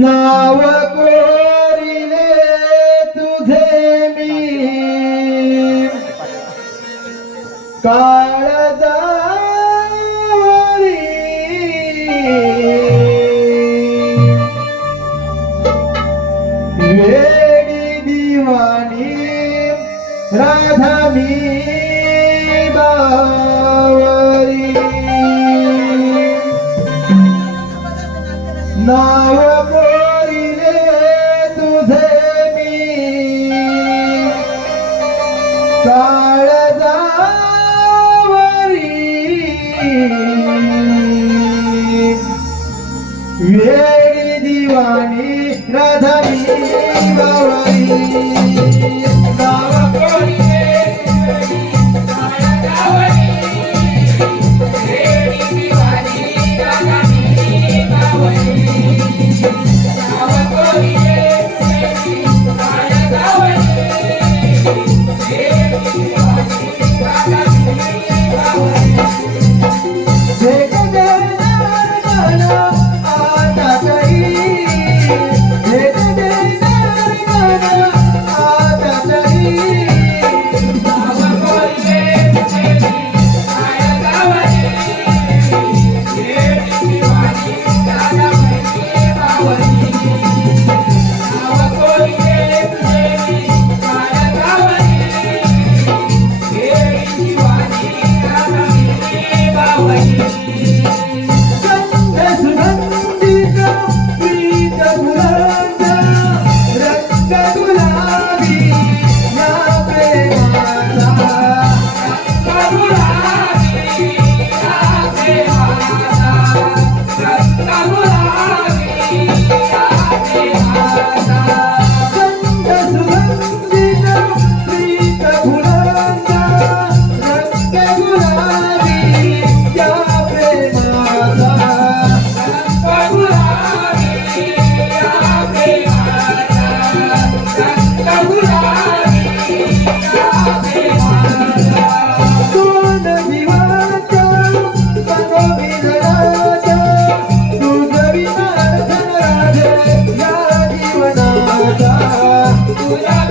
नाव कोरिले तुझे मी. काळजारी वेडी दिवानी राधा मी. Alright.